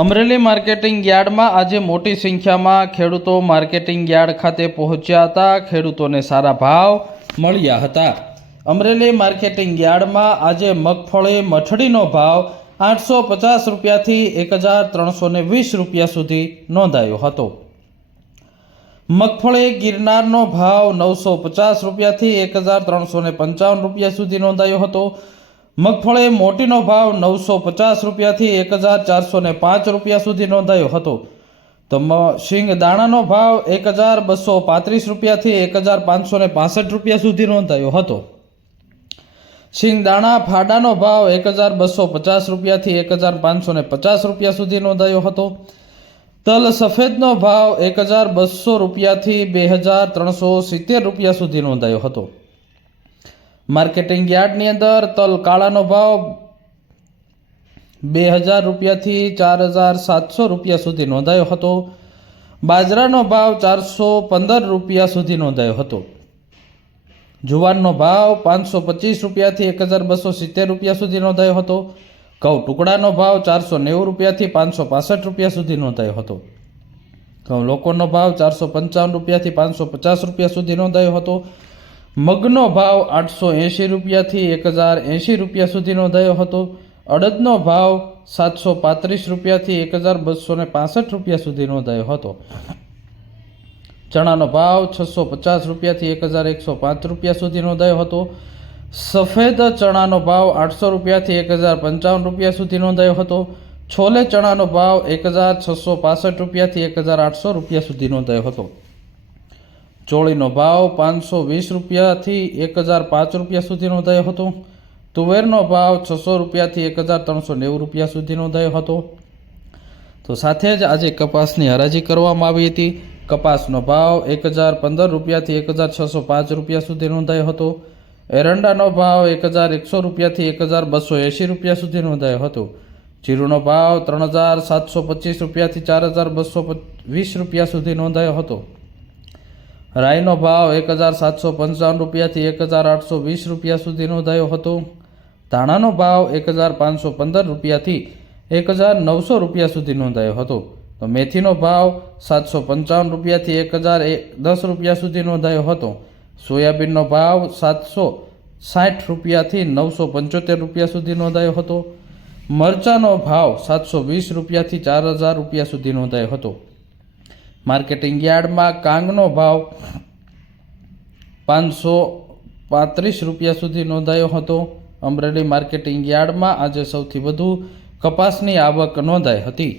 Amreli marketing યાર્ડમાં આજે મોટી સંખ્યામાં ખેડૂતો માર્કેટિંગ યાર્ડ ખાતે પહોંચ્યા હતા. ખેડૂતોને સારા ભાવ મળ્યા હતા. અમરેલી માર્કેટિંગ યાર્ડમાં આજે મગફળી મઠડીનો ભાવ 850 રૂપિયાથી 1320 રૂપિયા સુધી નોંધાયો હતો. મગફળી ગિરનારનો ભાવ 950 રૂપિયાથી 1355 રૂપિયા સુધી નોંધાયો હતો. મગફળી મોટીનો ભાવ 950 રૂપિયાથી 1405 રૂપિયા સુધી નોંધાયો હતો. તો શીંગ દાણાનો ભાવ 1235 રૂપિયાથી 1565 રૂપિયા સુધી નોંધાયો હતો. શીંગ દાણા ફાડાનો ભાવ 1250 રૂપિયાથી 1550 રૂપિયા સુધી નોંધાયો હતો. તલ સફેદનો ભાવ 1200 રૂપિયાથી 2370 રૂપિયા સુધી નોંધાયો હતો. માર્કેટિંગ યાર્ડની અંદર તલ કાળાનો ભાવ 2000 રૂપિયાથી 4700 રૂપિયા સુધી નોંધાયો હતો. બાજરાનો ભાવ 415 રૂપિયા સુધી નોંધાયો હતો. જુવારનો ભાવ 525 રૂપિયાથી 1270 રૂપિયા સુધી નોંધાયો હતો. ઘઉં ટુકડાનો ભાવ 490 રૂપિયાથી 565 રૂપિયા સુધી નોંધાયો હતો. ઘઉં લોકોનો ભાવ 455 રૂપિયાથી 550 રૂપિયા સુધી નોંધાયો હતો. મગનો ભાવ 880 રૂપિયાથી 1080 રૂપિયા સુધી નોંધાયો હતો. અડદનો ભાવ 735 રૂપિયાથી 1265 રૂપિયા સુધી નોંધાયો હતો. ચણાનો ભાવ 650 રૂપિયાથી 1105 રૂપિયા સુધી નોંધાયો હતો. સફેદ ચણાનો ભાવ 800 રૂપિયાથી 1055 રૂપિયા સુધી નોંધાયો હતો. છોલે ચણાનો ભાવ 1665 રૂપિયાથી 1800 રૂપિયા સુધી નોંધાયો હતો. ચોળીનો ભાવ 520 રૂપિયાથી 1005 રૂપિયા સુધી નોંધાયો હતો. તુવેરનો ભાવ 600 રૂપિયાથી 1390 રૂપિયા સુધી નોંધાયો હતો. તો સાથે જ આજે કપાસની હરાજી કરવામાં આવી હતી. કપાસનો ભાવ 1015 રૂપિયાથી 1605 રૂપિયા સુધી નોંધાયો હતો. એરંડાનો ભાવ 1100 રૂપિયાથી 1280 રૂપિયા સુધી નોંધાયો હતો. જીરુનો ભાવ 3725 રૂપિયાથી 4220 રૂપિયા સુધી નોંધાયો હતો. રાઈનો ભાવ 1755 રૂપિયાથી 1820 રૂપિયા સુધી નોંધાયો હતો. ધાણાનો ભાવ 1515 રૂપિયાથી 1900 રૂપિયા સુધી નોંધાયો હતો. તો મેથીનો ભાવ 755 રૂપિયાથી 1010 રૂપિયા સુધી નોંધાયો હતો. સોયાબીનનો ભાવ 760 રૂપિયાથી 975 રૂપિયા સુધી નોંધાયો હતો. મરચાંનો ભાવ 720 રૂપિયાથી 4000 રૂપિયા સુધી નોંધાયો હતો. માર્કેટિંગ યાર્ડમાં કાંગનો ભાવ 535 રૂપિયા સુધી નોંધાયો હતો. અમરેલી માર્કેટિંગ યાર્ડમાં આજે સૌથી વધુ કપાસની આવક નોંધાઈ હતી.